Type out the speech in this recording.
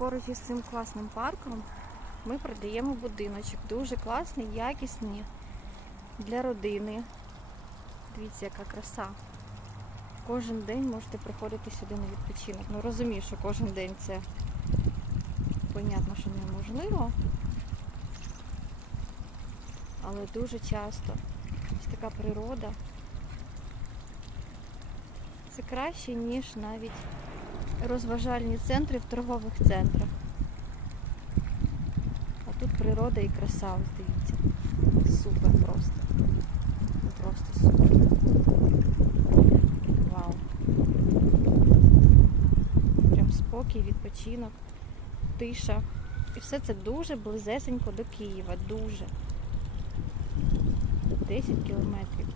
поруч із цим класним парком ми продаємо будиночок. Дуже класний, якісний для родини. Дивіться, яка краса. Кожен день можете приходити сюди на відпочинок. Ну розумію, що кожен день це понятно, що неможливо. Але дуже часто ось така природа. Це краще, ніж навіть розважальні центри в торгових центрах. А тут природа і краса, ось дивіться. Супер просто. Ну, Просто супер. Вау. Прям спокій, відпочинок, тиша. І все це дуже близесенько до Києва. Дуже. 10 кілометрів.